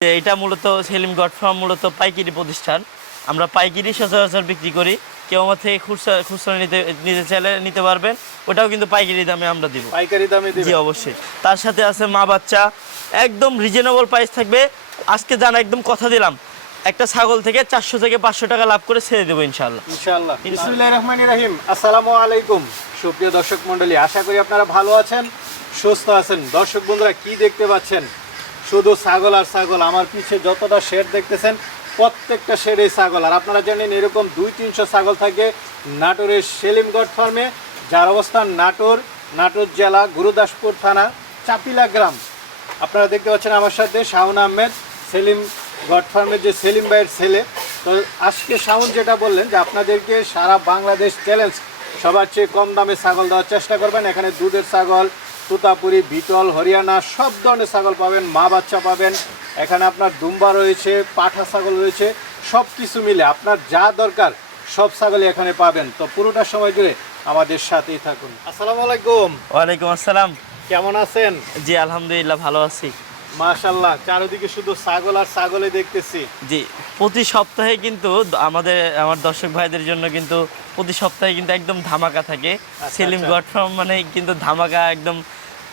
এটা মূলত Selim god farm মূলত পাইকারি প্রতিষ্ঠান। আমরা পাইকারি সচরাচর বিক্রি করি। কেউ আমার থেকে খুচরা খুচরা নিতে নিতে চাইলে নিতে পারবেন। ওটাও কিন্তু পাইকারি দামে আমরা দিব। পাইকারি দামে জি অবশ্যই। তার সাথে আছে মা বাচ্চা। একদম রিজনেবল প্রাইস থাকবে। আজকে জানা একদম কথা দিলাম। একটা ছাগল থেকে চারশো থেকে পাঁচশো টাকা লাভ করে ছেড়ে দেবো ইনশাল্লাহ ইনশাল্লাহ বিসমিল্লাহির রহমানির রহিম। আসসালামু আলাইকুম। সুপ্রিয় দর্শক মন্ডলী আশা করি আপনারা ভালো আছেন সুস্থ আছেন। দর্শক বন্ধুরা কি দেখতে পাচ্ছেন? শুধু ছাগল আর ছাগল, আমার পিছে যতটা শেড দেখতেছেন, প্রত্যেকটা শেডেই ছাগল। আর আপনারা জানেন, এরকম দুই, তিনশো ছাগল থাকে নাটোরের সেলিমগড় ফার্মে, যার অবস্থান নাটোর নাটোর জেলা, গুরুদাসপুর থানা, চাপিলা গ্রাম। আপনারা দেখতে পাচ্ছেন আমার সাথে শাহুন আহমেদ সেলিম গড ফার্মের যে সেলিম ভাইয়ের ছেলে। তো আজকে শাহুন যেটা বললেন যে আপনাদেরকে সারা বাংলাদেশ চ্যালেঞ্জ সবার চেয়ে কম দামে ছাগল দেওয়ার চেষ্টা করবেন। এখানে দুধের ছাগল তুতাপুরি বিটল হরিয়ানা সব ধরনের ছাগল পাবেন মা বাচ্চা পাবেন। এখানে আপনার দুম্বা রয়েছে পাঠা ছাগল রয়েছে সব কিছু মিলে আপনার যা দরকার সব ছাগলই এখানে পাবেন। তো পুরোটা সময় জুড়ে আমাদের সাথেই থাকুন। আসসালামু আলাইকুম। ওয়ালাইকুম আসসালাম। কেমন আছেন? জি আলহামদুলিল্লাহ ভালো আছি। মাশাল্লাহ চারিদিকে শুধু ছাগল আর ছাগলে দেখতেছি। জি প্রতি সপ্তাহে কিন্তু আমাদের আমার দর্শক ভাইদের জন্য কিন্তু প্রতি সপ্তাহে কিন্তু একদম ধামাকা থাকে। সেলিম আচ্ছা। ফার্ম মানে কিন্তু ধামাকা একদম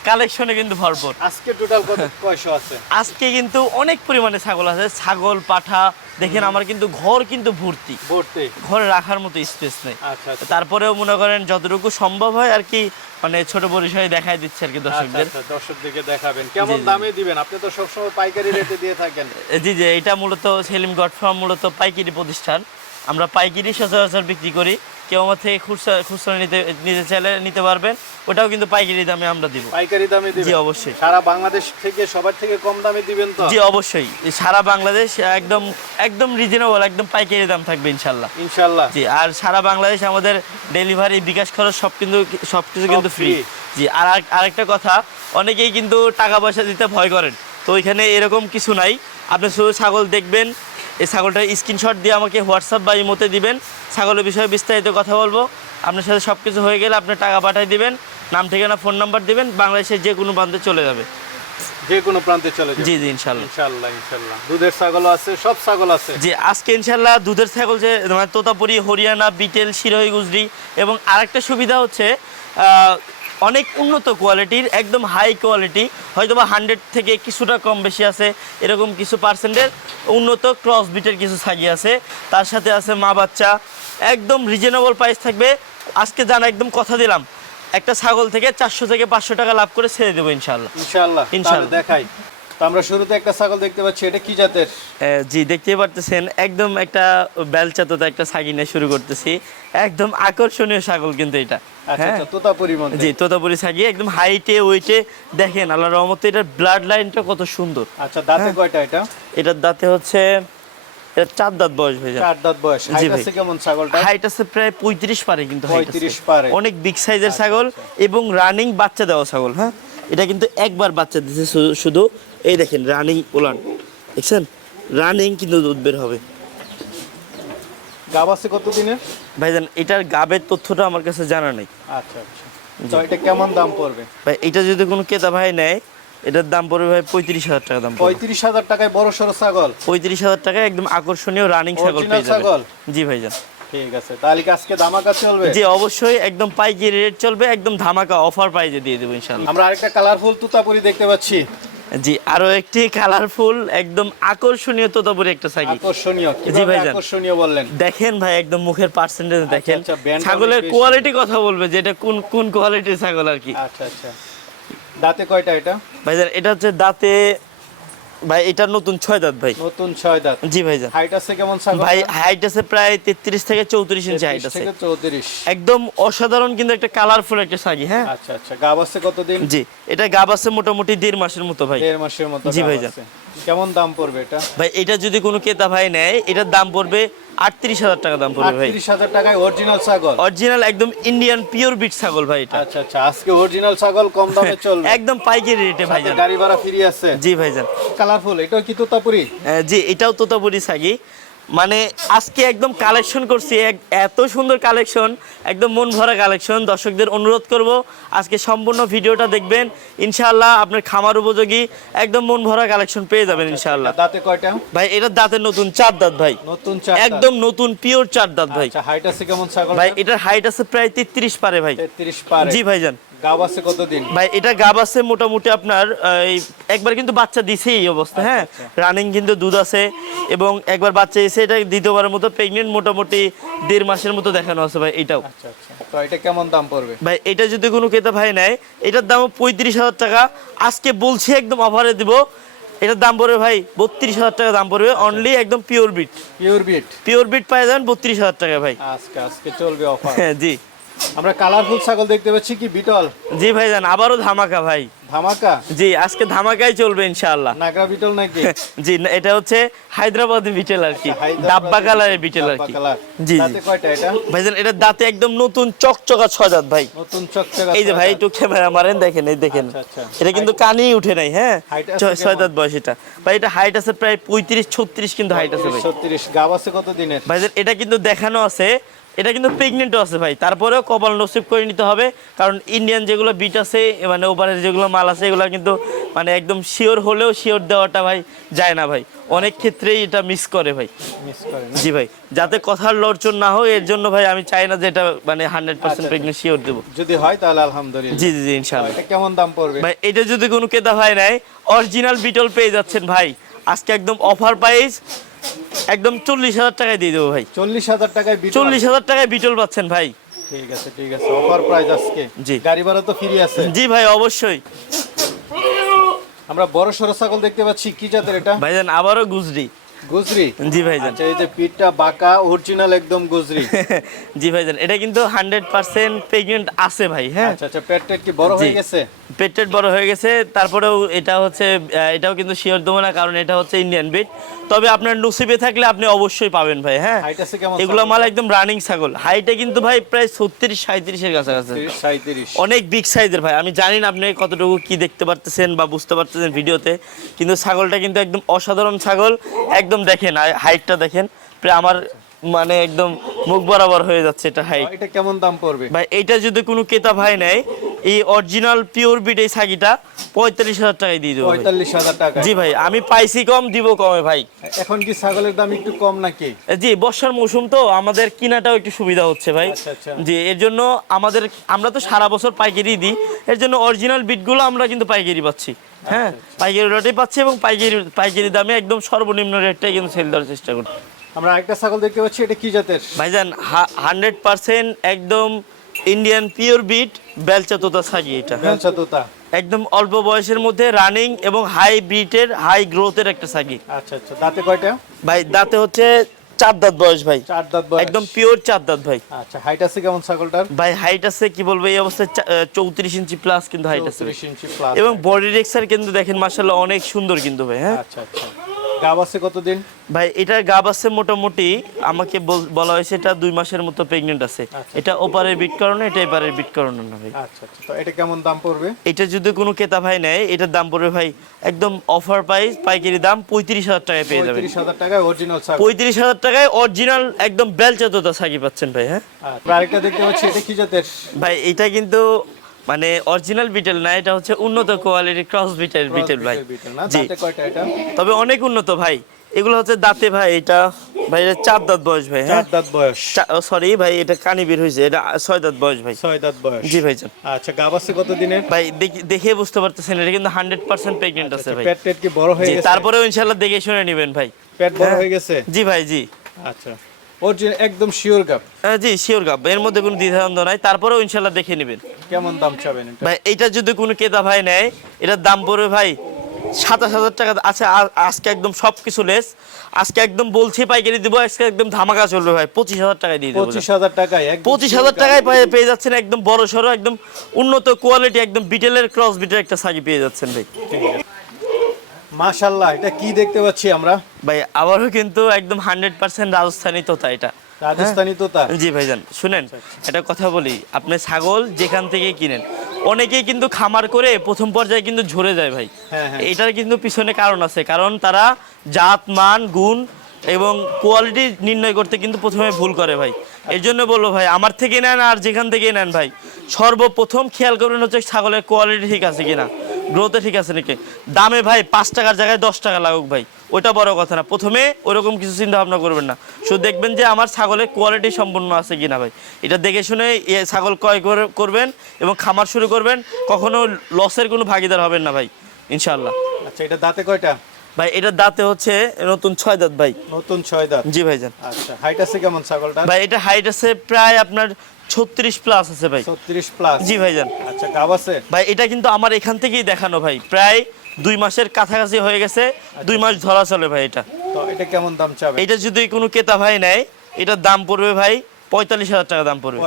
কালেকশনে কিন্তু ভরপুর। আজকে টোটাল কত কয়শো আছে? আজকে কিন্তু অনেক পরিমাণে ছাগল আছে। ছাগল পাঠা দেখেন আমার কিন্তু ঘর কিন্তু ভর্তি। ভর্তি? ঘরে রাখার মতো স্পেস নেই। আচ্ছা আচ্ছা। তারপরেও মনে করেন যতটুকু সম্ভব হয় আর কি মানে ছোট পরিসরে দেখাই দিচ্ছে আর কি আচ্ছা দর্শকদের। দর্শকদেরকে দেখাবেন। কেমন। দামে দিবেন? আপনি তো সবসময় পাইকারি রেটে দিয়ে থাকেন। জি জি এটা মূলত সেলিম গড ফার্ম মূলত পাইকারি প্রতিষ্ঠান। আমরা পাইকারি সচরাচর বিক্রি করি। কেউ আমার থেকে খুচরা খুচরা নিতে নিতে চাইলে নিতে পারবেন। ওটাও কিন্তু পাইকারি দামে আমরা দিব। পাইকারি দামে জি অবশ্যই। সারা বাংলাদেশ থেকে সবার থেকে কম দামে দিবেন তো? জি অবশ্যই। সারা বাংলাদেশ একদম একদম রিজনেবল একদম পাইকারি দাম থাকবে ইনশাল্লাহ। ইনশাল্লাহ। জি আর সারা বাংলাদেশ আমাদের ডেলিভারি বিকাশ খরচ সব কিন্তু সব কিছু কিন্তু ফ্রি জি আর আরেকটা কথা অনেকেই কিন্তু টাকা পয়সা দিতে ভয় করেন। তো ওইখানে এরকম কিছু নাই। আপনি শুধু ছাগল দেখবেন এই ছাগলটার স্ক্রিনশট দিয়ে আমাকে হোয়াটসঅ্যাপ বা ইমোতে দিবেন। ছাগলের বিষয়ে বিস্তারিত কথা বলব। আপনার সাথে সব কিছু হয়ে গেলে আপনি টাকা পাঠিয়ে দিবেন। নাম ঠিকানা ফোন নাম্বার দিবেন। বাংলাদেশের যে কোনো প্রান্তে চলে যাবে। যে কোনো প্রান্তে চলে যাবে। জি জি ইনশাল্লাহ ইনশাল্লাহ ইনশাল্লাহ দুধের ছাগল আছে সব ছাগল আছে। যে আজকে ইনশাল্লাহ দুধের ছাগল যে মানে তোতাপুরি হরিয়ানা বিটেল শিরোহী গুজরি এবং আরেকটা সুবিধা হচ্ছে অনেক উন্নত কোয়ালিটির একদম হাই কোয়ালিটি হয়তো বা হান্ড্রেড থেকে কিছুটা কম বেশি আছে এরকম কিছু পার্সেন্টের উন্নত ক্রস বিটের কিছু ছাগি আছে। তার সাথে আছে মা বাচ্চা একদম রিজনেবল প্রাইস থাকবে। আজকে জানা একদম কথা দিলাম একটা ছাগল থেকে চারশো থেকে পাঁচশো টাকা লাভ করে ছেড়ে দেবো ইনশাল্লাহ ইনশাল্লাহ ইনশাল্লাহ। দেখাই। তো আমরা শুরুতে একটা ছাগল দেখতে পাচ্ছি এটা কি জাতের? জি দেখতেই পারতেছেন একদম একটা বেলচাততা একটা ছাগি নিয়ে শুরু করতেছি। একদম আকর্ষণীয় ছাগল কিন্তু এটা। আচ্ছা হ্যাঁ? আচ্ছা জি তোতাপুরি ছাগি একদম হাইটে ওয়েটে দেখেন আল্লাহ রহমতে এটার ব্লাড লাইনটা কত সুন্দর। আচ্ছা দাঁতে হ্যাঁ। কয়টা এটা? এটার দাঁতে হচ্ছে এটা চার দাঁত বয়স হয়ে যায় চার দাঁত বয়স। হাইট আছে কেমন ছাগলটা হাইট আছে প্রায় পঁয়ত্রিশ পারে কিন্তু height আছে। 35 পারে। অনেক বিগ সাইজের আচ্ছা, ছাগল। এবং রানিং বাচ্চা দেওয়া ছাগল হ্যাঁ? এটা কিন্তু একবার বাচ্চা শুধু- শুধু এই দেখেন রানিং ওলান দেখছেন? রানিং কিন্তু দুধ বের হবে। গাব আছে কত দিনের ভাইজান এটার গাবের তথ্যটা আমার কাছে জানা নেই। আচ্ছা আচ্ছা। তো এটা কেমন দাম পড়বে? ভাই এটা যদি কোনো ক্রেতা ভাই নেয় এটার দাম পড়বে ভাই পঁয়ত্রিশ হাজার টাকা দাম পঁয়ত্রিশ হাজার টাকায় বড় সড়ো ছাগল? পঁয়ত্রিশ হাজার টাকা একদম আকর্ষণীয় রানিং ছাগল পেয়ে ছাগল? জি ভাইজান। ঠিক আছে তাহলে কি আজকে দামাকা চলবে? জি অবশ্যই একদম পাইকারি রেট চলবে একদম ধামাকা অফার প্রাইজে দিয়ে দেবো ইনশাল্লাহ আমরা আরেকটা কালারফুল তুতাপুরি দেখতে পাচ্ছি। জি আরও একটি কালারফুল একদম আকর্ষণীয় তোতাপুরি একটা সাইকেল আকর্ষণীয় জি। আকর্ষণীয় বললেন? দেখেন ভাই একদম মুখের পার্সেন্টেজ দেখেন। আচ্ছা, ছাগলের কোয়ালিটি কথা বলবে যে এটা কোন কোন কোয়ালিটির ছাগল আর কি। আচ্ছা আচ্ছা। দাঁতে কয়টা এটা? ভাইজান এটা হচ্ছে দাঁতে ভাই এটা নতুন ছয় দাঁত ভাই। নতুন ছয় দাঁত। জি ভাই হাইট আছে কেমন ভাই হাইট আছে প্রায় তেত্রিশ থেকে চৌত্রিশ ইঞ্চি হাইট আছে। চৌত্রিশ। একদম অসাধারণ কিন্তু একটা কালারফুল একটা শাড়ি হ্যাঁ? আচ্ছা আচ্ছা। গাব আছে কতদিন? জি এটা গাব আছে মোটামুটি দেড় মাসের মতো ভাই। দেড় মাসের মতো জি ভাই। কেমন দাম পড়বে এটা? ভাই এটা যদি কোনো কেতা ভাই নেয় এটার দাম পড়বে আটত্রিশ হাজার টাকা দাম পড়বে ভাই। আটত্রিশ হাজার টাকায় অরিজিনাল ছাগল? অরিজিনাল একদম ইন্ডিয়ান পিওর বিট ছাগল ভাই এটা। আচ্ছা আচ্ছা আজকে অরিজিনাল ছাগল কম দামে চলবে। একদম পাইকারি রেটে ভাইজান। গাড়ি ভাড়া ফ্রি আছে। জি ভাইজান। কালারফুল এটাও কি তোতাপুরি? জি এটাও তোতাপুরি ছাগি। মানে আজকে একদম কালেকশন করছি এত সুন্দর কালেকশন একদম মন ভরা কালেকশন দর্শকদের অনুরোধ করব আজকে সম্পূর্ণ ভিডিওটা দেখবেন। ইনশাআল্লাহ আপনার খামার উপযোগী একদম মন ভরা কালেকশন পেয়ে যাবেন ইনশাআল্লাহ। দাঁতে কয়টা? ভাই এটা দাঁতের নতুন চার দাঁত ভাই। নতুন চার একদম নতুন পিওর চার দাঁত ভাই। আচ্ছা হাইট আছে কেমন ছাগল ভাই এটার হাইট আছে প্রায় তেত্রিশ পারে ভাই। 33 পারে। জি ভাইজান। গাব আছে কতদিন? ভাই এটা গাব আছে মোটামুটি আপনার একবার কিন্তু বাচ্চা দিছে এই অবস্থা হ্যাঁ? রানিং কিন্তু দুধ আছে এবং একবার বাচ্চা এসে এটা দ্বিতীয়বারের মতো প্রেগনেন্ট মোটামুটি দেড় মাসের মতো দেখানো আছে ভাই এটাও। আচ্ছা আচ্ছা। তো এটা কেমন দাম পড়বে? ভাই এটা যদি কোনো ক্রেতা ভাই নেয় এটার দাম পঁয়ত্রিশ হাজার টাকা। আজকে বলছি একদম অফারে দিব। এটার দাম পড়বে ভাই বত্রিশ হাজার টাকা দাম পড়বে অনলি একদম pure breed pure breed pure breed পাই যাবেন বত্রিশ হাজার টাকা ভাই। আজকে আজকে চলবে অফার হ্যাঁ জি। আমরা কালারফুল ছাগল দেখতে পাচ্ছি কি বিটল? জি ভাইজান আবারও ধামাকা ভাই। ধামাকা? জি আজকে ধামাকাই চলবে ইনশাআল্লাহ। নাগরা বিটল নাকি? জি এটা হচ্ছে হায়দ্রাবাদি বিটেল আর কি। ডাব্বা কালারের বিটেল আর কি। জি দাঁতে কয়টা এটা? ভাইজান এটা দাঁতে একদম নতুন চকচকা ছয় দাঁত ভাই। নতুন চকচকা এই যে ভাই একটু ক্যামেরা মারেন দেখেন এই দেখেন। আচ্ছা, আচ্ছা। এটা কিন্তু কানেই উঠে নাই হ্যাঁ? Height আছে ছয়- ছয় কেমন? দাঁত বয়স এটা। ভাই এটা হাইট আছে প্রায় পঁয়ত্রিশ ছত্রিশ কিন্তু হাইট আছে ভাই। 36 গাব আছে কত দিনের ভাইজান এটা কিন্তু দেখানো আছে এটা কিন্তু প্রেগনেন্টও আছে ভাই। তারপরেও কপাল নসিব করে নিতে হবে কারণ ইন্ডিয়ান যেগুলো বিট আছে মানে ওপারের যেগুলো মাল আছে এগুলো কিন্তু মানে একদম শিওর হলেও শিওর দেওয়াটা ভাই যায় না ভাই। অনেক ক্ষেত্রেই এটা মিস করে ভাই। জি ভাই যাতে কথার লড়চন না হয় এর জন্য ভাই আমি চাই না যে এটা মানে হান্ড্রেড পার্সেন্ট। প্রেগনেন্ট শিওর দেবো। যদি হয় তাহলে আলহামদুলিল্লাহ। জি জি এটা কেমন দাম পড়বে? ভাই এটা যদি কোনো ক্রেতা ভাই নেয় অরিজিনাল বিটল পেয়ে যাচ্ছেন ভাই। আজকে একদম অফার প্রাইস একদম চল্লিশ হাজার টাকায় দিয়ে দেবো ভাই। চল্লিশ হাজার টাকায় চল্লিশ হাজার টাকায় বিটল পাচ্ছেন ভাই। ঠিক আছে ঠিক আছে অফার প্রাইস আজকে। জি। গাড়ি ভাড়া তো ফ্রি আছে। জি ভাই অবশ্যই। আমরা বড় সরো ছাগল দেখতে পাচ্ছি কি জাতের এটা? ভাইজান আবারও গুজরি। গুজরি? জি ভাইজান। আচ্ছা এই যে পিঠটা বাঁকা অরিজিনাল একদম গুজরি। জি ভাইজান এটা কিন্তু হান্ড্রেড পার্সেন্ট প্রেগনেন্ট আছে ভাই হ্যাঁ? আচ্ছা আচ্ছা পেট টেট কি বড় হয়ে জি। গেছে? পেটের বড় হয়ে গেছে তারপরেও এটা হচ্ছে এটাও কিন্তু শিওর দেবো না কারণ এটা হচ্ছে ইন্ডিয়ান বিট তবে আপনার নসিবে থাকলে আপনি অবশ্যই পাবেন ভাই হ্যাঁ? এগুলো মাল একদম রানিং ছাগল। হাইটে কিন্তু ভাই প্রায় ছত্রিশ সাঁত্রিশের কাছাকাছি। অনেক বিগ সাইজের ভাই আমি জানি না আপনি কতটুকু কি দেখতে পারতেছেন বা বুঝতে পারতেছেন ভিডিওতে কিন্তু ছাগলটা কিন্তু একদম অসাধারণ ছাগল একদম দেখেন হাইটটা দেখেন প্রায় আমার মানে একদম মুখ বরাবর হয়ে যাচ্ছে এটা হাইট এটা কেমন দাম পড়বে? ভাই এটা যদি কোনো কেতা ভাই নেয় এই অরিজিনাল পিওর বিট এই ছাগিটা পঁয়তাল্লিশ হাজার টাকায় দিয়ে দেবো পঁয়তাল্লিশ হাজার টাকা জি ভাই আমি পাইছি কম দিব কমে ভাই। এখন কি ছাগলের দাম একটু কম নাকি? জি বর্ষার মৌসুম তো আমাদের কিনাটাও একটু সুবিধা হচ্ছে ভাই। আচ্ছা, আচ্ছা। জি এর জন্য আমাদের আমরা তো সারা বছর পাইকারি দিই এর জন্য অরিজিনাল বিটগুলো আমরা কিন্তু পাইকারি পাচ্ছি। হ্যাঁ আচ্ছা, পাইকারি রেটে পাচ্ছি এবং পাইকারি পাইকারি দামে একদম সর্বনিম্ন রেটটাই কিন্তু সেল দেওয়ার চেষ্টা করি। আমরা একটা ছাগল দেখতে পাচ্ছি এটা কি জাতের? ভাইজান হান্ড্রেড পার্সেন্ট একদম ইন্ডিয়ান পিওর বিট বেলচা তোতা ছাগি এটা। বেলচা তোতা। একদম অল্প বয়সের মধ্যে রানিং এবং হাই ব্রিটের হাই গ্রোথের একটা ছাগি আচ্ছা আচ্ছা। দাঁতে কয়টা? ভাই দাঁতে হচ্ছে চার দাঁত বয়স ভাই। চার দাঁত বয়স। একদম পিওর চার দাঁত ভাই। আচ্ছা হাইট আছে কেমন ছাগলটার? ভাই হাইট আছে কি বলব এই অবস্থায় চৌত্রিশ ইঞ্চি প্লাস কিন্তু হাইট আছে 34 ইঞ্চি প্লাস এবং বডি রেক্সার কিন্তু দেখেন মাসাল্লাহ অনেক সুন্দর কিন্তু ভাই হ্যাঁ? আচ্ছা আচ্ছা। গাব আছে কতদিন? ভাই এটার গাব আছে মোটামুটি আমাকে বলা হয়েছে এটা দুই মাসের মতো প্রেগনেন্ট আছে। এটা ওপারের বিট করানো এটা এপারের বিট করানো না ভাই। আচ্ছা আচ্ছা। তো এটা কেমন দাম পড়বে? এটা যদি কোনো ক্রেতা ভাই নেয় এটার দাম পড়বে ভাই একদম অফার প্রাইস পাইকারি দাম পঁয়ত্রিশ হাজার টাকায় পেয়ে যাবেন। পঁয়ত্রিশ হাজার টাকায় অরিজিনাল পঁয়ত্রিশ হাজার টাকায় অরিজিনাল একদম বেলচা তোতা সাকি পাচ্ছেন ভাই হ্যাঁ? আচ্ছা, আরেকটা দেখতে পাচ্ছি এটা কি জাতের? ভাই এটা কিন্তু মানে অরিজিনাল বিটেল না এটা হচ্ছে উন্নত কোয়ালিটির ক্রস বিটেল বিটেল ভাই। জি। তবে অনেক উন্নত ভাই। এগুলো হচ্ছে দাঁতে ভাই এটা ভাই এটা চার দাঁত বয়স ভাই হ্যাঁ? চার দাঁত বয়স। সরি ভাই এটা কানি বের হয়েছে এটা ছয় দাঁত বয়স ভাই। ছয় দাঁত বয়স। জি ভাইজান আচ্ছা গাব আছে কত দিনের ভাই দেখি- বুঝতে পারতেছেন এটা কিন্তু হান্ড্রেড পার্সেন্ট প্রেগনেন্ট আছে ভাই। পেট টেট কি বড় হয়ে জি গেছে? তারপরেও ইনশাল্লাহ দেখে শুনে নেবেন ভাই। পেট বড় হ্যাঁ। হয়ে গেছে? জি ভাই জি। আচ্ছা। অরিজিনাল একদম শিওর গাব জি শিওর গাব এর মধ্যে কোনো দ্বিধাদ্বন্দ্ব নাই। তারপরেও ইনশাল্লাহ দেখে নেবেন। কেমন দাম চাবেন ভাই এটা যদি কোনো ক্রেতা ভাই নেয় এটার দাম পড়বে ভাই সাতাশ হাজার টাকা। আচ্ছা আ- আজকে একদম সব কিছু লেস আজকে একদম বলছি পাইকারি দিব আজকে একদম ধামাকা চলবে ভাই। পঁচিশ হাজার টাকায় দিয়ে দেবো। পঁচিশ হাজার টাকায় পঁচিশ হাজার টাকায় পেয়ে- যাচ্ছেন একদম বড় সড়ো একদম উন্নত কোয়ালিটি একদম বিটেলের ক্রস বিটের একটা সাগি পেয়ে যাচ্ছেন ভাই। মাশাল্লাহ এটা কি দেখতে পাচ্ছি আমরা? ভাই আবারও কিন্তু একদম হান্ড্রেড পার্সেন্ট রাজস্থানী তোতা এটা। রাজস্থানি তোতা? জি ভাইজান শুনেন একটা কথা বলি আপনি ছাগল যেখান থেকে কিনেন অনেকেই কিন্তু খামার করে প্রথম পর্যায়ে কিন্তু ঝরে যায় ভাই। হ্যাঁ, হ্যাঁ। এটার কিন্তু পিছনে কারণ আছে কারণ তারা জাত মান গুণ এবং কোয়ালিটি নির্ণয় করতে কিন্তু প্রথমে ভুল করে ভাই। এর জন্য বলব ভাই আমার থেকে নেন আর যেখান থেকে নেন ভাই সর্বপ্রথম খেয়াল করবেন হচ্ছে ছাগলের কোয়ালিটি ঠিক আছে কিনা। গ্রোথে ঠিক আছে নাকি? দামে ভাই পাঁচ টাকার জায়গায় দশ টাকা লাগুক ভাই। ওইটা বড় কথা না। প্রথমে ওরকম কিছু চিন্তা ভাবনা করবেন না। শুধু দেখবেন যে আমার ছাগলের কোয়ালিটি সম্পূর্ণ আছে কিনা ভাই। এটা দেখে শুনে ছাগল ক্রয় করে- করবেন এবং খামার শুরু করবেন। কখনো লসের কোনো ভাগিদার হবেন না ভাই ইনশাল্লাহ আচ্ছা এটা দাঁতে কয়টা? ভাই এটার দাঁতে হচ্ছে নতুন ছয় দাঁত ভাই। নতুন ছয় দাঁত? জি ভাইজান। আচ্ছা হাইট আছে কেমন ছাগলটা ভাই এটা হাইট আছে প্রায় আপনার ছত্রিশ প্লাস আছে ভাই। ছত্রিশ প্লাস জি ভাইজান। আচ্ছা গাব আছে? ভাই এটা কিন্তু আমার এখান থেকেই দেখানো ভাই। প্রায় দুই মাসের কাছাকাছি হয়ে গেছে। দুই মাস ধরা চলে ভাই এটা। তো এটা কেমন দাম চাবে? এটা যদি কোনো ক্রেতা ভাই নেয় এটার দাম পড়বে ভাই পঁয়তাল্লিশ হাজার টাকা দাম পড়বে।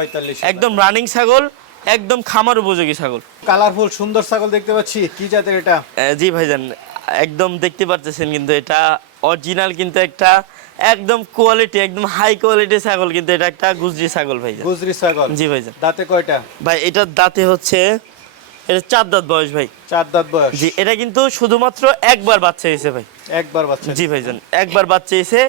একদম রানিং ছাগল একদম খামার উপযোগী ছাগল। কালারফুল সুন্দর ছাগল দেখতে পাচ্ছি। কি জাতের এটা? জি ভাইজান একদম দেখতে পারতেছেন কিন্তু এটা অরিজিনাল কিন্তু একটা একদম কোয়ালিটি একদম হাই কোয়ালিটি ছাগল কিন্তু এটা একটা গুজরি ছাগল ভাই। গুজরি ছাগল? জি ভাই দাঁতে কয়টা? ভাই এটা দাঁতে হচ্ছে এটা চার দাঁত বয়স ভাই। চার দাঁত বয়স। জি এটা কিন্তু শুধুমাত্র একবার বাচ্চা হয়েছে ভাই। একবার বাচ্চা জি ভাইজান একবার বাচ্চা এসে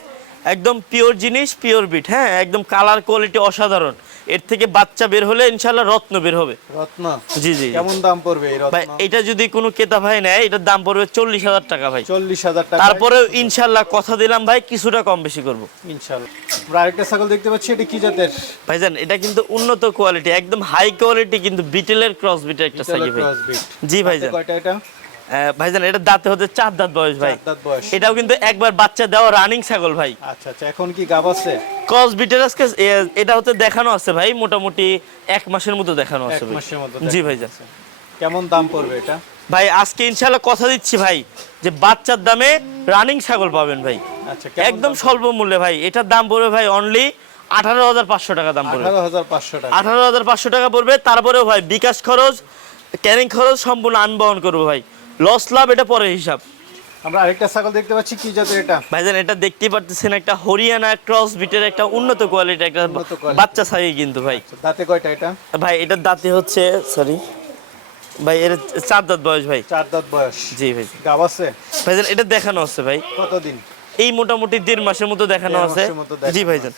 একদম পিওর জিনিস পিওর বিট হ্যাঁ? একদম কালার কোয়ালিটি অসাধারণ। এর থেকে বাচ্চা বের হলে ইনশাল্লাহ রত্ন বের হবে। রত্ন? জি জি কেমন দাম পড়বে এই ভাই এটা যদি কোনো ক্রেতা ভাই নেয় এটার দাম পড়বে চল্লিশ হাজার টাকা ভাই। চল্লিশ হাজার টাকা। তারপরেও ইনশাল্লাহ কথা দিলাম ভাই কিছুটা কম বেশি করব। ইনশাল্লাহ। আমরা আরেকটা ছাগল দেখতে পাচ্ছি এটা কি জাতের? ভাইজান এটা কিন্তু উন্নত কোয়ালিটি একদম হাই কোয়ালিটি কিন্তু বিটেলের ক্রস বিটের একটা সাইকি ভাই। জি ভাইজান। কয়টা এটা? ভাইজান এটা দাঁতে হতে চার দাঁত বয়স ভাই। এটাও কিন্তু একবার বাচ্চা দেওয়া রানিং ছাগল ভাই। আচ্ছা আচ্ছা এখন কি গাব আছে? ক্রস বিটের আজকে এটা হতে দেখানো আছে ভাই মোটামুটি এক মাসের মতো দেখানো আছে। মাসের মতো জি ভাইজান। কেমন দাম পড়বে এটা? ভাই আজকে ইনশাল্লাহ কথা দিচ্ছি ভাই যে বাচ্চার দামে রানিং ছাগল পাবেন ভাই। আচ্ছা একদম স্বল্প মূল্যে ভাই। এটার দাম পড়বে ভাই অনলি আঠারো হাজার পাঁচশো টাকা দাম পড়বে। আঠারো হাজার পাঁচশো টাকা। আঠারো হাজার পাঁচশো টাকা পড়বে তারপরেও ভাই বিকাশ খরচ ক্যারিং খরচ সম্পূর্ণ আমি বহন করব ভাই। লস লাভ এটা পরে হিসাব। আমরা আরেকটা ছাগল দেখতে পাচ্ছি কি জাতের এটা? ভাইজান এটা দেখতেই পারতেছেন একটা হরিয়ানা ক্রস বিটের একটা উন্নত কোয়ালিটি একটা বাচ্চা ছাগি কিন্তু ভাই। আচ্ছা, দাঁতে কয়টা এটা? ভাই এটার দাঁতে হচ্ছে সরি ভাই এর চার দাঁত বয়স ভাই। চার দাঁত বয়স। জি ভাই। গাব আছে? ভাইজান এটা দেখানো আছে ভাই। কতদিন? এই মোটামুটি দেড় মাসের মতো দেখানো আছে। জি ভাইজান।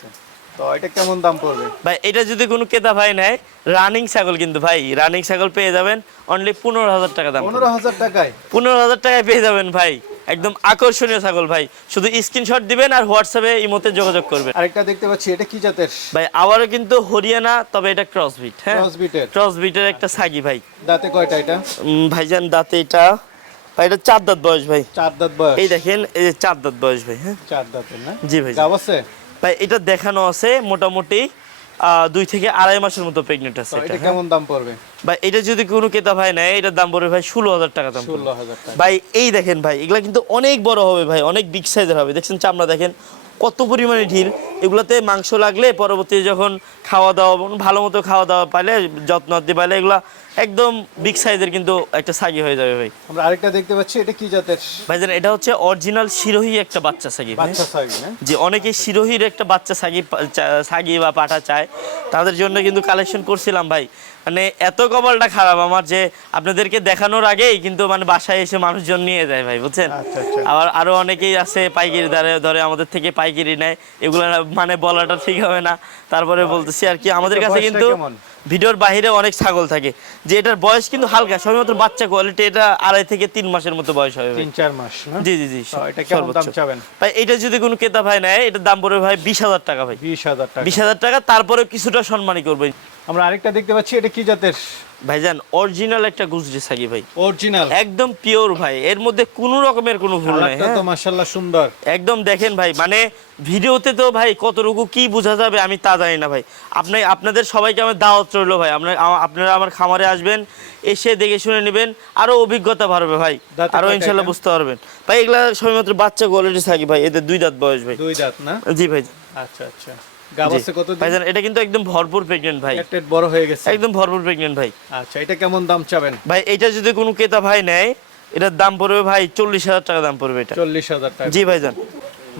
তো এটা কেমন দাম পড়বে? ভাই এটা যদি কোনো ক্রেতা ভাই নেয় রানিং ছাগল কিন্তু ভাই রানিং ছাগল পেয়ে যাবেন অনলি পনেরো হাজার টাকা দাম পনেরো হাজার টাকায়? পনেরো হাজার টাকায় পেয়ে যাবেন ভাই একদম আকর্ষণীয় ছাগল ভাই। শুধু স্ক্রিনশট দিবেন আর হোয়াটসঅ্যাপে ইমোতে যোগাযোগ করবেন। আরেকটা দেখতে পাচ্ছি এটা কি জাতের? ভাই আবারও কিন্তু হরিয়ানা তবে এটা ক্রস বিট হ্যাঁ? ক্রস বিটের একটা সাগি ভাই। দাঁতে কয়টা এটা? ভাইজান দাঁতে এটা ভাই এটা চার দাঁত বয়স ভাই। চার দাঁত বয়স। এই দেখেন এই চার দাঁত বয়স ভাই হ্যাঁ? চার দাঁতের না? জি ভাই গাব আছে? ভাই এটা দেখানো আছে মোটামুটি আহ, দুই থেকে আড়াই মাসের মতো প্রেগনেন্ট আছে এটা হ্যাঁ। কেমন দাম পড়বে ভাই এটা যদি কোনো কেতা ভাই নেয় এটার দাম পড়বে ভাই ষোলো হাজার টাকা দাম। ষোলো হাজার টাকা ভাই এই দেখেন ভাই এগুলা কিন্তু অনেক বড় হবে ভাই অনেক বিগ সাইজের হবে দেখছেন চামড়া দেখেন কত পরিমাণে ঢিল? এগুলাতে মাংস লাগলে পরবর্তী যখন খাওয়া দাওয়া ভালো মতো খাওয়া দাওয়া পাইলে যত্ন আত্তি পাইলে এগুলা একদম বিগ সাইজের কিন্তু একটা সাগি হয়ে যাবে ভাই। আমরা আরেকটা দেখতে পাচ্ছি এটা কি জাতের? ভাইজান এটা হচ্ছে অরিজিনাল শিরোহী একটা বাচ্চা সাগি ভাই। বাচ্চা না? যে অনেকে শিরোহির একটা বাচ্চা সাগি সাগি বা পাঠা চায়। তাদের জন্য কিন্তু কালেকশন করছিলাম ভাই। মানে এত কপালটা খারাপ আমার যে আপনাদেরকে দেখানোর আগেই কিন্তু মানে বাসায় এসে মানুষজন নিয়ে যায় ভাই বুঝছেন? আচ্ছা, আচ্ছা। আবার আরও অনেকেই আছে পাইকারি ধরে ধরে আমাদের থেকে পাইকারি নেয়। এগুলো মানে বলাটা ঠিক হবে না। তারপরে বলতেছি আর কি আমাদের কাছে কিন্তু ভিডিওর বাইরে অনেক ছাগল থাকে। যে এটার বয়স কিন্তু হালকা সবেমাত্র বাচ্চা কোয়ালিটি এটা আড়াই থেকে তিন মাসের মতো বয়স হবে তিন চার মাস জি জি জি এটা কেমন দাম চাবেন? ভাই এটা যদি কোনো ক্রেতা ভাই নেয় এটার দাম পড়বে ভাই বিশ হাজার টাকা ভাই। বিশ হাজার টাকা। বিশ হাজার টাকা তারপরে কিছুটা সম্মানই করবে। আমরা আরেকটা দেখতে পাচ্ছি এটা কি জাতের? ভাইজান অরিজিনাল একটা গুজরি সাকি ভাই। অরিজিনাল একদম পিওর ভাই এর মধ্যে কোনো রকমের কোনো ভুল নাই কালারটা তো হ্যাঁ? মাশাআল্লাহ সুন্দর। একদম দেখেন ভাই মানে ভিডিওতে তো ভাই কতটুকু কি বোঝা যাবে আমি তা জানি না ভাই। আপনি আপনাদের সবাইকে আমার দাওয়াত রইল ভাই আপনার আপনারা আমার খামারে আসবেন এসে দেখে শুনে নেবেন আরও অভিজ্ঞতা বাড়বে ভাই আরও কয়টা ইনশাল্লাহ বুঝতে পারবেন। ভাই এগুলা সবইমাত্র বাচ্চা কোয়ালিটি থাকি ভাই এদের দুই দাঁত বয়স ভাই। দুই দাঁত না? জি ভাই। আচ্ছা আচ্ছা। কত ভাইজান এটা কিন্তু একদম ভরপুর প্রেগনেন্ট ভাই। একটা বড় হয়ে গেছে। একদম ভরপুর প্রেগনেন্ট ভাই। আচ্ছা এটা কেমন দাম চাবেন? ভাই এটা যদি কোনো ক্রেতা ভাই নেয় এটার দাম পড়বে ভাই চল্লিশ হাজার টাকা দাম পড়বে এটা। চল্লিশ হাজার টাকা। জি ভাইজান।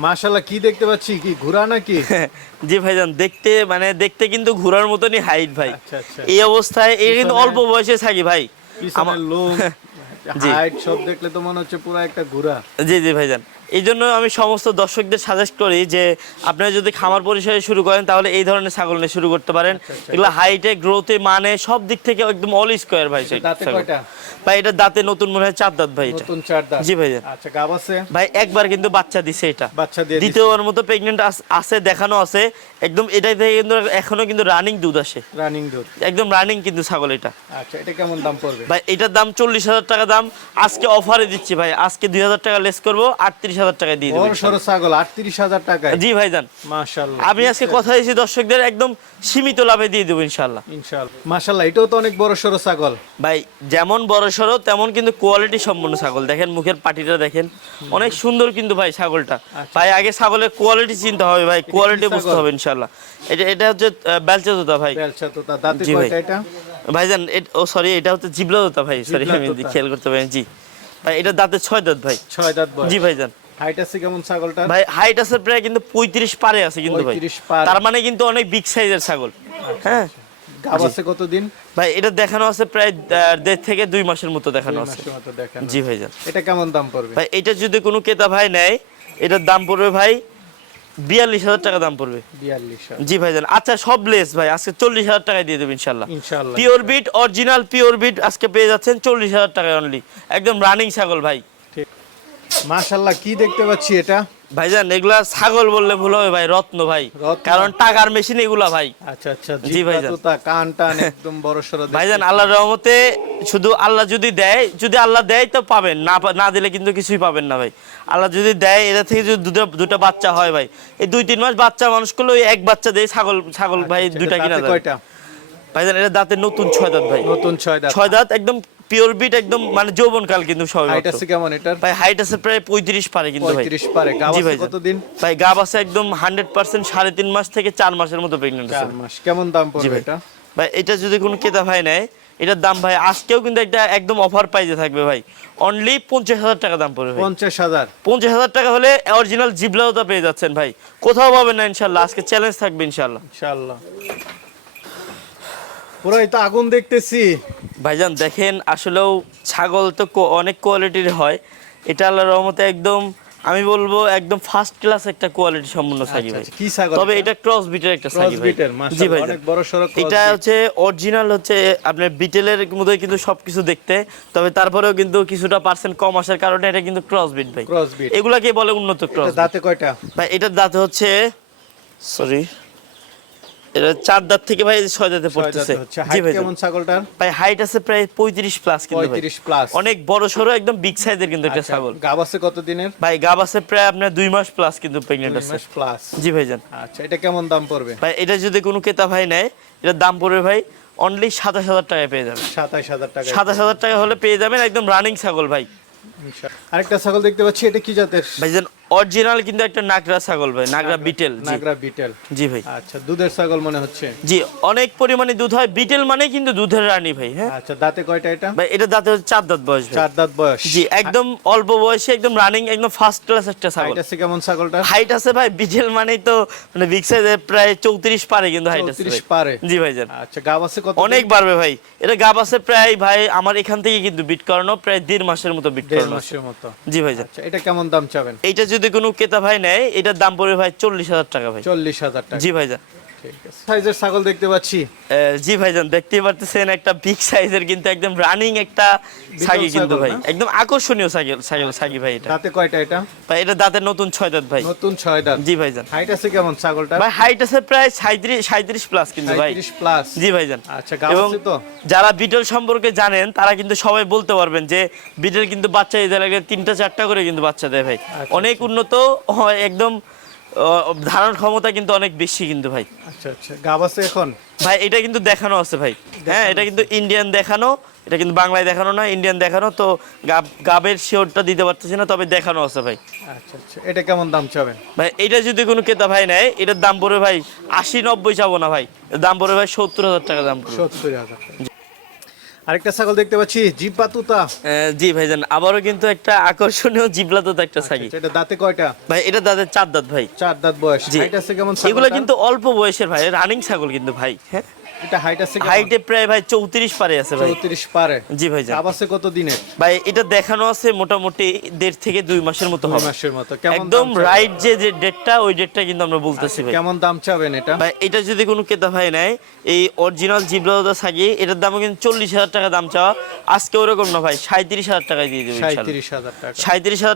মাশাআল্লাহ কি দেখতে পাচ্ছি? কি ঘোড়া নাকি? জি ভাইজান দেখতে মানে দেখতে কিন্তু ঘোরার মতনই হাইট ভাই। আচ্ছা আচ্ছা। এই অবস্থায় এ কিন্তু অল্প বয়সে থাকি ভাই। জি। হাইট সব দেখলে তো মনে হচ্ছে পুরো একটা ঘোড়া। জি জি ভাইজান। এই জন্য আমি সমস্ত দর্শকদের সাজেস্ট করি যে আপনারা যদি খামার পরিসরে শুরু করেন তাহলে এই ধরনের ছাগল নিয়ে শুরু করতে পারেন। আচ্ছা, এগুলো হাইটে গ্রোথে মানে সব দিক থেকে একদম অল স্কোয়ার ভাই। কয়টা? ভাই এটা দাঁতে নতুন মনে হয় চার দাঁত ভাই এটা। জি। আচ্ছা আছে? ভাই একবার কিন্তু বাচ্চা দিছে এটা। বাচ্চা দ্বিতীয়বার মতো প্রেগনেন্ট আছে দেখানো আছে। একদম এটাই থেকে কিন্তু এখনও কিন্তু রানিং দুধ আসে। রানিং দুধ। একদম রানিং কিন্তু ছাগল এটা। আচ্ছা এটা কেমন দাম পড়বে? ভাই এটার দাম চল্লিশ হাজার টাকা দাম। আজকে অফারে দিচ্ছি ভাই। আজকে দুই হাজার টাকা লেস করব আটত্রিশ হাজার টাকা দিয়ে দেবো সরো ছাগল আটত্রিশ হাজার টাকায়। জি ভাইজান। মাশাল্লাহ আমি আজকে কথা দিয়েছি দর্শকদের একদম সীমিত লাভে দিয়ে দেবো ইনশাল্লাহ ইনশাল্লাহ মাশাল্লাহ এটাও তো অনেক বড় সরো ছাগল। ভাই যেমন বড় সড়ো তেমন কিন্তু কোয়ালিটি সম্পন্ন ছাগল। দেখেন মুখের পাটিটা দেখেন। অনেক সুন্দর কিন্তু ভাই ছাগলটা। ভাই আগে ছাগলের কোয়ালিটি চিনতে হবে ভাই। কোয়ালিটি আচ্ছা। বুঝতে হবে ইনশাল্লাহ এটা এটা হচ্ছে বেলচা জোতা ভাই। বেলচা দাঁতে কয়টা এটা? ভাইজান ও সরি এটা হচ্ছে জিবলা জোতা ভাই। সরি আমি খেয়াল করতে পারি জি। ভাই এটা দাঁতে ছয় দাঁত ভাই। ছয় দাঁত জি ভাইজান। হাইট আছে কেমন ছাগলটা ভাই হাইট আছে প্রায় কিন্তু পঁয়ত্রিশ পারে আছে কিন্তু ভাই। 35 পারে। তার মানে কিন্তু অনেক বিগ সাইজের ছাগল। হ্যাঁ? গাব আছে কতদিন? ভাই এটা দেখানো আছে প্রায় দেড় থেকে দুই মাসের মতো দেখানো আছে। মাসের মতো দেখেন এটা কেমন দাম পড়বে? ভাই এটা যদি কোনো ক্রেতা ভাই নেয় এটার দাম পড়বে ভাই বিয়াল্লিশ হাজার টাকা দাম পড়বে। জি ভাইজান। আচ্ছা সব লেস ভাই আজকে চল্লিশ হাজার টাকায় দিয়ে দেবো ইনশাল্লাহ। ইনশাল্লাহ। Pure breed original pure breed আজকে পেয়ে যাচ্ছেন চল্লিশ হাজার টাকায় অনলি একদম রানিং ছাগল ভাই। মাশাল্লাহ কি দেখতে পাচ্ছি এটা? ভাইজান এগুলা ছাগল বললে ভুল হবে ভাই রত্ন ভাই। কারণ টাকার মেশিন এগুলা ভাই। আচ্ছা আচ্ছা জি ভাইজান। কান টান একদম বড় সরো ভাইজান আল্লাহর রহমতে শুধু আল্লাহ যদি দেয় যদি আল্লাহ দেয় তো পাবেন না না দিলে কিন্তু কিছুই পাবেন না ভাই। আল্লাহ যদি দেয় এটা থেকে যদি দুটো দুটো বাচ্চা হয় ভাই। এই দুই তিন মাস বাচ্চা মানুষ করলে এক বাচ্চা দেয় ছাগল ছাগল ভাই দুইটা কিনা যায় ভাইজান এটা দাঁতের নতুন ছয় দাঁত ভাই। নতুন ছয় দাঁত। ছয় দাঁত একদম পিওর বিট একদম মানে যৌবন কাল কিন্তু সবাই হাইট আছে কেমন এটার? ভাই হাইট আছে প্রায় পঁয়ত্রিশ পারে কিন্তু ভাই। পঁয়ত্রিশ পারে। গাব আছে কতদিন? ভাই গাব আছে একদম হান্ড্রেড পার্সেন্ট সাড়ে তিন মাস থেকে চার মাসের মতো প্রেগনেন্ট আছে। চার মাস। কেমন দাম পড়বে এটা? ভাই এটা যদি কোনো ক্রেতা ভাই নেয় এটার দাম ভাই আজকেও কিন্তু একটা একদম অফার প্রাইজে থাকবে ভাই। অনলি পঞ্চাশ হাজার টাকা দাম পড়বে পঞ্চাশ হাজার? পঞ্চাশ হাজার টাকা হলে অরিজিনাল জিবলাওতা পেয়ে যাচ্ছেন ভাই। কোথাও পাবেন না ইনশাল্লাহ আজকে চ্যালেঞ্জ থাকবে ইনশাল্লাহ। ইনশাল্লাহ। পুরাই তো আগুন দেখতেছি। ভাইজান দেখেন আসলেও ছাগল তো অনেক কোয়ালিটির হয়। এটা আল্লাহর রহমতে একদম আমি বলব একদম ফার্স্ট ক্লাস একটা কোয়ালিটি সম্পূর্ণ আচ্ছা, ভাই। আচ্ছা, কি ছাগল তবে এটা? ক্রস বিটের একটা সাগি ভাই। জি ভাই অনেক বড় সড়ক এটা হচ্ছে অরিজিনাল হচ্ছে আপনার বিটেলের মধ্যে কিন্তু সবকিছু দেখতে। তবে তারপরেও কিন্তু কিছুটা পার্সেন্ট কম আসার কারণে এটা কিন্তু ক্রস বিট ভাই। ক্রস বিট এগুলাকে বলে উন্নত ক্রস দাঁতে কয়টা? ভাই এটার দাঁত হচ্ছে সরি এটা চার দাঁত থেকে ভাই ছয় দাঁতে পড়তেছে। জি ভাই কেমন ছাগলটার? ভাই হাইট আছে প্রায় পঁয়ত্রিশ প্লাস কিন্তু ভাই। 35 প্লাস অনেক বড় একদম বিগ সাইজের কিন্তু একটা ছাগল। গাব আছে কত দিনের? ভাই গাব আছে প্রায় আপনার দুই মাস প্লাস কিন্তু আছে। মাস প্লাস জি ভাইজান আচ্ছা এটা কেমন দাম পড়বে? ভাই এটা যদি কোনো ক্রেতা ভাই নেয় এটার দাম পড়বে ভাই অনলি সাতাশ হাজার টাকায় পেয়ে যাবেন। সাতাশ হাজার টাকা সাতাশ হাজার টাকা হলে পেয়ে যাবেন একদম রানিং ছাগল ভাই। আরেকটা ছাগল দেখতে পাচ্ছি এটা কি জাতের? ভাইজান অরিজিনাল কিন্তু একটা নাগরা ছাগল ভাই নাগরা বিটেল নাগরা বিটেল। জি ভাই। আচ্ছা দুধের ছাগল মনে হচ্ছে? জি অনেক পরিমাণে দুধ হয় বিটেল মানে কিন্তু দুধের রানী ভাই হ্যাঁ? আচ্ছা দাঁতে কয়টা এটা? ভাই এটা দাঁতে চার দাঁত বয়স চার দাঁত বয়স। জি একদম অল্প বয়সে একদম রানিং একদম ফার্স্ট ক্লাস একটা ছাগল। হাইট আছে কেমন ছাগলটা? হাইট আছে ভাই বিটেল মানেই তো মানে বিগ সাইজের প্রায় চৌত্রিশ পারে কিন্তু হাইট আছে 34 পারে। জি ভাইজান আচ্ছা গাব আছে কত অনেক বাড়বে ভাই। এটা গাব আছে প্রায় ভাই আমার এখান থেকে কিন্তু বিট করানো প্রায় দেড় মাসের মতো বিট করানো। জি ভাইজান। আচ্ছা এটা কেমন দাম চাবেন? এইটা যদি কোনো ক্রেতা ভাই নেয় এটার দাম পড়বে ভাই চল্লিশ হাজার টাকা ভাই। চল্লিশ হাজার টাকা। জি আছে সাইজের ছাগল দেখতে পাচ্ছি। জি ভাইজান দেখতেই পারতেছেন একটা বিগ সাইজের কিন্তু একদম রানিং একটা কিন্তু ভাই। একদম আকর্ষণীয় সাগি সাগি ভাই এটা। দাঁতে কয়টা এটা? ভাই এটা দাঁতের নতুন ছয় দাঁত ভাই। নতুন ছয় দাঁত। জি ভাইজান। হাইট আছে কেমন ছাগলটা ভাই হাইট আছে প্রায় সাঁত্রিশ সাঁত্রিশ প্লাস কিন্তু ভাই। 35 প্লাস জি ভাইজান। আচ্ছা এবং আছে তো? যারা বিটল সম্পর্কে জানেন তারা কিন্তু সবাই বলতে পারবেন যে বিটল কিন্তু বাচ্চা দিতে লাগে তিনটা চারটা করে কিন্তু বাচ্চা দেয় ভাই। আচ্ছা, অনেক উন্নত হয় একদম ধারণ ক্ষমতা কিন্তু অনেক বেশি কিন্তু ভাই। আচ্ছা আচ্ছা। গাব আছে এখন? ভাই এটা কিন্তু দেখানো আছে ভাই। হ্যাঁ এটা কিন্তু ইন্ডিয়ান দেখানো এটা কিন্তু বাংলায় দেখানো না ইন্ডিয়ান দেখানো। তো গাব গাবের শিওরটা দিতে পারতেছি না তবে দেখানো আছে ভাই। আচ্ছা আচ্ছা। এটা কেমন দাম চাবেন? ভাই এটা যদি কোনো ক্রেতা ভাই নেয় এটার দাম পড়বে ভাই আশি নব্বই চাবো না ভাই। দাম পড়বে ভাই সত্তর হাজার টাকা দাম পড়বে। সত্তর হাজার আরেকটা ছাগল দেখতে পাচ্ছি জিব্বা তুতা। জি ভাইজান আবারও কিন্তু একটা আকর্ষণীয় জিবলা একটা সাগি আচ্ছা, এটা দাঁতে কয়টা? ভাই এটা দাঁতে চার দাঁত ভাই। চার দাঁত বয়স। এটা কেমন এগুলো কিন্তু অল্প বয়সের ভাই রানিং ছাগল কিন্তু ভাই হ্যাঁ? এটা হাইট আছে হাইটে প্রায় ভাই চৌত্রিশ পারে আছে ভাই। চৌত্রিশ পারে। জি ভাই গাব আছে কত দিনের? ভাই এটা দেখানো আছে মোটামুটি দেড় থেকে দুই মাসের মতো হবে। মাসের মতো। কেমন একদম রাইট যে যে ডেটটা ওই ডেটটা কিন্তু আমরা বলতেছি ভাই। কেমন দাম চাবেন এটা? ভাই এটা যদি কোনো ক্রেতা ভাই নেয় এই অরিজিনাল জিব্রাদা সাগি এটার দামও কিন্তু চল্লিশ হাজার টাকা দাম চাওয়া। আজকে ওরকম না ভাই সাঁত্রিশ হাজার টাকায় দিয়ে দেবো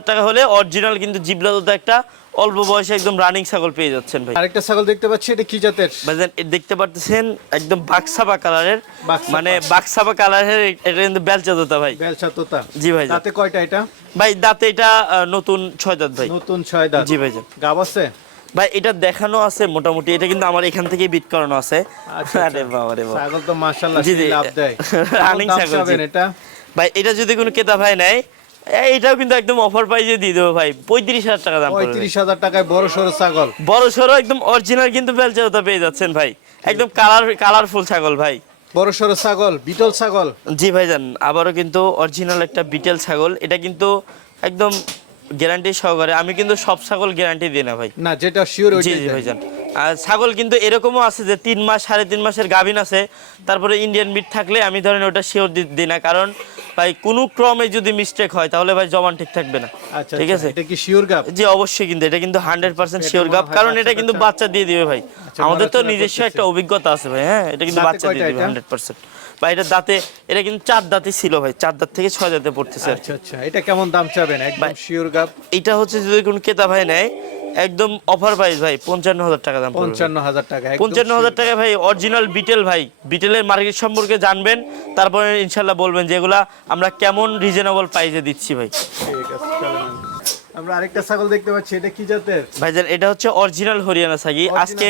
টাকা। হলে অরিজিনাল কিন্তু জিব্রাদা একটা অল্প বয়সে একদম রানিং ছাগল পেয়ে যাচ্ছেন ভাই। আরেকটা ছাগল দেখতে পাচ্ছি এটা কি জাতের? ভাইজান দেখতে পারতেছেন একদম বাক্সাবা কালারের মানে বাক্সাবা। কালারের এটা কিন্তু বেলচা তোতা ভাই। বেলচা তোতা। জি ভাই তাতে কয়টা এটা? ভাই দাঁতে এটা নতুন ছয় দাঁত ভাই। নতুন ছয় দাঁত। জি ভাইজান গাব আছে? ভাই এটা দেখানো আছে মোটামুটি এটা কিন্তু আমার এখান থেকে বিট করানো আছে। আচ্ছা, আরে বাবা রে বাবা। ছাগল তো মাশাআল্লাহ। লাভ দেয়। দাম ছাগল, এটা? ভাই এটা যদি কোনো ক্রেতা ভাই নেয় এই, এটাও কিন্তু একদম অফার প্রাইজে দিয়ে দেবো ভাই। পঁয়ত্রিশ হাজার টাকা দাম পঁয়ত্রিশ হাজার টাকায় বড় সড়ো ছাগল। বড় সড়ো একদম অরিজিনাল কিন্তু পেয়ে যাচ্ছেন ভাই। একদম কালার কালারফুল ছাগল ভাই। বড় সড়ো ছাগল বিটল ছাগল। জি ভাইজান আবারও কিন্তু অরিজিনাল একটা বিটেল ছাগল। এটা কিন্তু একদম গ্যারান্টি সহকারে। আমি কিন্তু সব ছাগল গ্যারান্টি দিই না ভাই। না যেটা শিওর জি জি ভাইজান। ছাগল কিন্তু এরকমও আছে যে তিন মাস সাড়ে তিন মাসের গাভিন আছে। তারপরে ইন্ডিয়ান বিট থাকলে আমি ধরেন ওটা শিওর দিই না। কারণ ভাই কোনো ক্রমে যদি মিস্টেক হয় তাহলে ভাই জবান ঠিক থাকবে না। আচ্ছা ঠিক আছে? এটা কি শিওর গাব জি অবশ্যই কিন্তু এটা কিন্তু হান্ড্রেড পার্সেন্ট এটা শিওর গাপ কারণ এটা বাচ্চা কিন্তু বাচ্চা দিয়ে দিবে ভাই। আমাদের তো নিজস্ব একটা অভিজ্ঞতা আছে ভাই হ্যাঁ? এটা কিন্তু বাচ্চা দিয়ে দিবে? হান্ড্রেড পার্সেন্ট বা এটা দাঁতে এটা কিন্তু চার দাঁতই ছিল ভাই চার দাঁত থেকে ছয় দাঁতে পড়তেছে আচ্ছা আচ্ছা এটা কেমন দাম চাবেন? একদম ভাই, শিওর গাব এটা হচ্ছে যদি কোনো ক্রেতা ভাই নেয় একদম অফার প্রাইস ভাই পঞ্চান্ন হাজার টাকা দাম। পঞ্চান্ন হাজার টাকা পঞ্চান্ন হাজার টাকা ভাই অরিজিনাল বিটেল ভাই বিটেলের মার্কেট সম্পর্কে জানবেন তারপরে ইনশাল্লাহ বলবেন যেগুলা আমরা কেমন রিজনেবল প্রাইসে দিচ্ছি ভাই ঠিক আছে। আমরা আরেকটা ছাগল দেখতে পাচ্ছি এটা কি জাতের? ভাইজান এটা হচ্ছে অরিজিনাল হরিয়ানা সাগি আজকে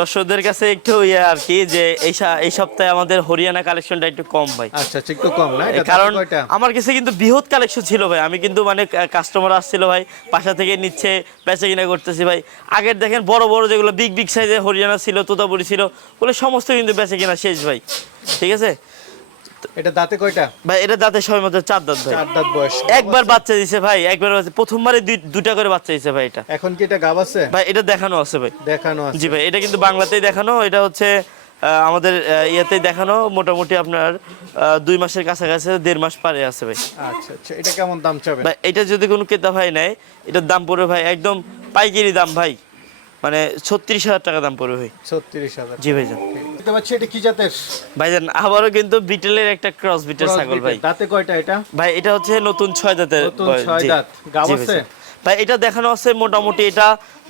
দর্শকদের কাছে একটু ইয়ে আর কি যে এই এই সপ্তাহে আমাদের হরিয়ানা কালেকশনটা একটু কম ভাই। আচ্ছা আচ্ছা, একটু কম না? কারণ আমার কাছে কিন্তু বৃহৎ কালেকশন ছিল ভাই। আমি কিন্তু মানে কাস্টমার আসছিল ভাই বাসা থেকে নিচ্ছে বেচা কিনা করতেছি ভাই। আগের দেখেন বড় বড় যেগুলো বিগ বিগ সাইজের হরিয়ানা ছিল তোতাপুরি ছিল ওগুলো সমস্ত কিন্তু বেচা কিনা শেষ ভাই। ঠিক আছে? এটা দাঁতে কয়টা? ভাই এটা দাঁতে সবাই চার দাঁত ভাই। চার দাঁত বয়স। একবার বাচ্চা দিছে ভাই একবার প্রথমবারে দুইটা করে বাচ্চা দিছে ভাই এটা। এখন কি এটা গাব আছে? ভাই এটা দেখানো আছে ভাই। দেখানো আছে। জি ভাই এটা কিন্তু বাংলাতেই দেখানো এটা হচ্ছে আমাদের আহ, দেখানো মোটামুটি আপনার দুই মাসের কাছাকাছি দেড় মাস পারে আছে ভাই। আচ্ছা আচ্ছা এটা কেমন দাম চাবেন ভাই এটা যদি কোনো ক্রেতা ভাই নেয় এটার দাম পড়বে ভাই একদম পাইকারি দাম ভাই। মানে ছত্রিশ হাজার টাকা দাম পড়বে ভাই। ছত্রিশ হাজার জি ভাইজান দেখতে পাচ্ছি এটা কি জাতের ভাইজান আবারও কিন্তু বিটেলের একটা ক্রস বিটের ছাগল ভাই। দাঁতে কয়টা এটা ভাই এটা হচ্ছে নতুন ছয় দাঁতের নতুন ছয়। দাঁত। গাব আছে? ভাই এটা দেখানো আছে মোটামুটি এটা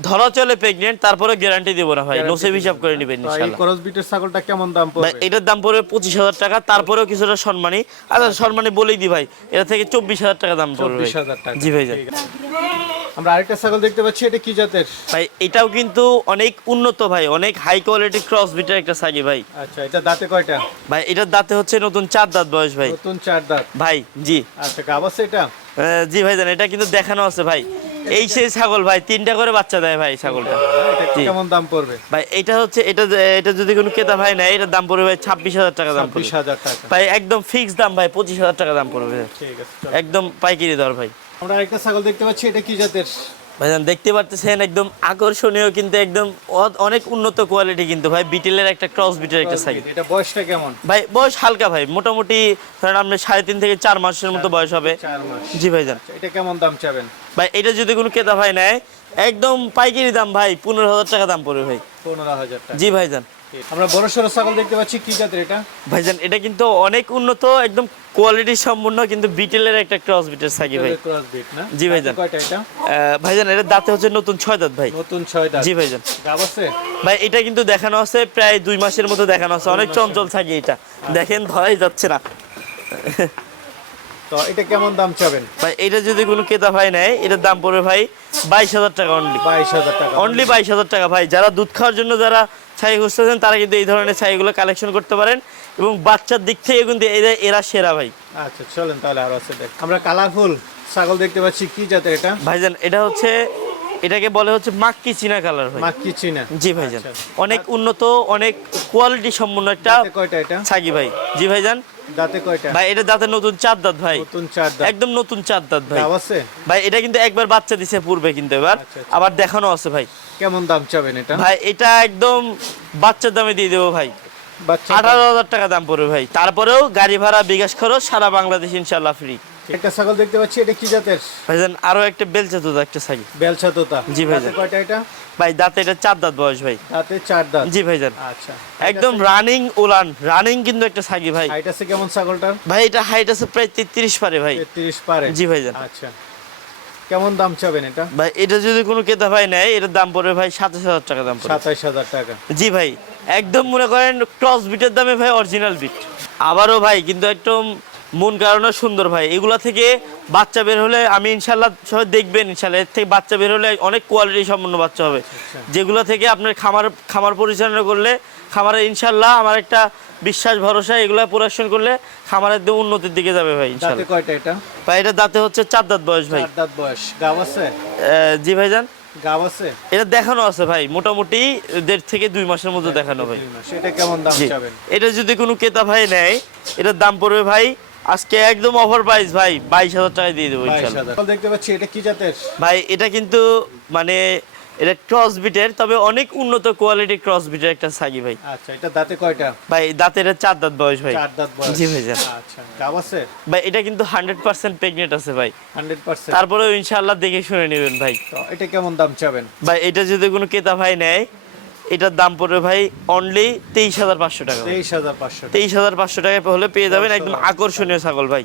ধরা চলে প্রেগনেন্ট তারপরে গ্যারান্টি দেবো না ভাই। নসিব হিসাব করে নেবেন ইনশাল্লাহ। ক্রস বিটের ছাগলটা কেমন দাম ভাই পড়বে? এটার দাম পড়বে পঁচিশ হাজার টাকা তারপরেও কিছুটা সম্মানী। আচ্ছা সম্মানী বলেই দি ভাই এটা থেকে চব্বিশ হাজার টাকা দাম পড়বে। চব্বিশ ভাই। হাজার টাকা। জি ভাই আমরা আরেকটা ছাগল দেখতে পাচ্ছি এটা কি জাতের? ভাই এটাও কিন্তু অনেক উন্নত ভাই অনেক হাই কোয়ালিটি ক্রস বিটের একটা সাগি ভাই। আচ্ছা এটা দাঁতে কয়টা? ভাই এটার দাঁতে হচ্ছে নতুন চার দাঁত বয়স ভাই। নতুন চার দাঁত। ভাই জি। আচ্ছা আছে এটা? জি ভাই জান এটা কিন্তু দেখানো আছে ভাই। এই সেই ছাগল ভাই তিনটা করে বাচ্চা দেয় ভাই ছাগলটা। কেমন দাম পড়বে? ভাই এটা হচ্ছে এটা এটা যদি কোনো ক্রেতা ভাই নেয় এটার দাম পড়বে ভাই ছাব্বিশ হাজার টাকা দাম পড়বে। ভাই একদম ফিক্স দাম ভাই পঁচিশ হাজার টাকা দাম পড়বে। ঠিক আছে একদম পাইকারি দর ভাই। আমরা আরেকটা ছাগল দেখতে পাচ্ছি এটা কি জাতের? ভাইজান দেখতে পারতেছেন একদম আকর্ষণীয় কিন্তু একদম অনেক উন্নত কোয়ালিটি কিন্তু ভাই বিটেলের একটা ক্রস বিটের একটা সাইজ এটা বয়সটা কেমন? ভাই বয়স হালকা ভাই মোটামুটি ধরেন আপনি সাড়ে তিন থেকে চার মাসের মতো বয়স হবে। জি ভাইজান। আচ্ছা, এটা কেমন দাম চাবেন? ভাই এটা যদি কোনো ক্রেতা ভাই নেয় একদম পাইকারি দাম ভাই পনেরো হাজার টাকা দাম পড়বে ভাই। পনেরো হাজার টাকা। জি ভাইজান। আমরা বড় সড়ো ছাগল দেখতে পাচ্ছি কি জাতের এটা? ভাইজান এটা কিন্তু অনেক উন্নত একদম কোয়ালিটি সম্পূর্ণ কিন্তু বিটেলের একটা ক্রস বিটের সাকি ভাই। ক্রস বিট না? জি ভাইজান। কয়টা এটা? ভাইজান এটা দাঁতে হচ্ছে নতুন ছয় দাঁত ভাই। নতুন ছয় দাঁত। জি ভাইজান। গাব আছে? ভাই এটা কিন্তু দেখানো আছে প্রায় দুই মাসের মতো দেখানো আছে। অনেক চঞ্চল থাকে এটা। দেখেন ধরাই যাচ্ছে না। তো এটা কেমন দাম চাবেন? ভাই এটা যদি কোনো ক্রেতা ভাই নেয় এটার দাম পড়বে ভাই বাইশ হাজার টাকা অনলি বাইশ হাজার টাকা। অনলি বাইশ হাজার টাকা। ভাই যারা দুধ খাওয়ার জন্য যারা ছাই খুঁজতেছেন তারা কিন্তু এই ধরনের ছাইগুলো কালেকশন করতে পারেন। এবং বাচ্চার দিক থেকে কিন্তু এরা এরা সেরা ভাই। আচ্ছা চলেন তাহলে আরও আছে দেখ। আমরা কালারফুল ছাগল দেখতে পাচ্ছি। কি জাতের এটা? ভাইজান এটা হচ্ছে এটাকে বলে হচ্ছে মাক্কি চীনা কালার ভাই। মাক্কি চিনা। জি ভাইজান। আচ্ছা। অনেক উন্নত অনেক কোয়ালিটি সম্পন্ন একটা দাঁতে কয়টা এটা? ছাগি ভাই। জি ভাইজান। দাঁতে কয়টা? ভাই এটা দাঁতের নতুন চার দাঁত ভাই। নতুন চার দাঁত। একদম নতুন চার দাঁত ভাই। আছে? ভাই এটা কিন্তু একবার বাচ্চা দিছে পূর্বে কিন্তু এবার। আচ্ছা, আচ্ছা। আবার দেখানো আছে ভাই। কেমন দাম চাবেন এটা? ভাই এটা একদম বাচ্চার দামে দিয়ে দেবো ভাই। আঠারো হাজার টাকা দাম পড়বে ভাই। তারপরেও গাড়ি ভাড়া বিকাশ খরচ সারা বাংলাদেশ ইনশাল্লাহ ফ্রি একটা ছাগল দেখতে পাচ্ছি এটা কি জাতের? ভাইজান আরও একটা বেলচা দুধ একটা সাইকেল বেলছা তোতা। জি ভাইজান। কয়টা এটা? ভাই দাঁতে এটা চার দাঁত বয়স ভাই। দাঁতে চার দাঁত। জি ভাইজান আচ্ছা। একদম রানিং উলান রানিং কিন্তু একটা সাগি ভাই। হাইট আছে কেমন ছাগলটার? ভাই এটা হাইট আছে প্রায় তেত্রিশ পারে ভাই। তেত্রিশ পারে। জি ভাইজান আচ্ছা। কেমন দাম চাবেন এটা? ভাই এটা যদি কোনো ক্রেতা ভাই নেয় এটার দাম পড়বে ভাই সাতাশ হাজার টাকা দাম সাতাইশ হাজার টাকা। জি ভাই একদম মনে করেন ক্রস বিটের দামে ভাই অরিজিনাল বিট আবারও ভাই কিন্তু একদম মন কারণে সুন্দর ভাই। এগুলা থেকে বাচ্চা বের হলে আমি ইনশাল্লাহ সবাই দেখবেন ইনশাল্লাহ। এর থেকে বাচ্চা বের হলে অনেক কোয়ালিটি সম্পন্ন বাচ্চা হবে। যেগুলো থেকে আপনার খামার খামার পরিচালনা করলে খামারে ইনশাল্লাহ আমার একটা বিশ্বাস ভরসা এগুলা প্রোডাকশন করলে খামারের দিকে উন্নতির দিকে যাবে ভাই ইনশাল্লাহ কয়টা এটা? ভাই এটা দাঁতে হচ্ছে চার দাঁত বয়স ভাই। চার দাঁত বয়স। গাব আছে? জি ভাইজান? গাব আছে? এটা দেখানো আছে ভাই মোটামুটি দেড় থেকে দুই মাসের মধ্যে দেখানো ভাই। সেটা কেমন দাম চাবেন? এটা যদি কোনো ক্রেতা ভাই নেয় এটার দাম পড়বে ভাই আজকে একদম অফার প্রাইস ভাই বাইশ হাজার টাকায় দিয়ে দেবো দেখতে পাচ্ছি এটা কি জাতের? ভাই এটা কিন্তু মানে এটা ক্রস বিটের তবে অনেক উন্নত কোয়ালিটির ক্রস বিটের একটা সাগি ভাই। আচ্ছা এটা দাঁতে কয়টা? ভাই দাঁতের চার দাঁত বয়স ভাই। চার দাঁত বয়স। জি ভাইজান। আচ্ছা গাব আছে? ভাই এটা কিন্তু হান্ড্রেড পার্সেন্ট প্রেগনেন্ট আছে ভাই। হান্ড্রেড পার্সেন্ট তারপরেও ইনশাল্লাহ দেখে শুনে নেবেন ভাই। তো এটা কেমন দাম চাবেন? ভাই এটা যদি কোনো ক্রেতা ভাই নেয় এটার দাম পড়বে ভাই অনলি তেইশ হাজার পাঁচশো টাকা তেইশ হাজার পাঁচশো তেইশ হাজার পাঁচশো টাকায় হলে পেয়ে যাবেন একদম আকর্ষণীয় ছাগল ভাই।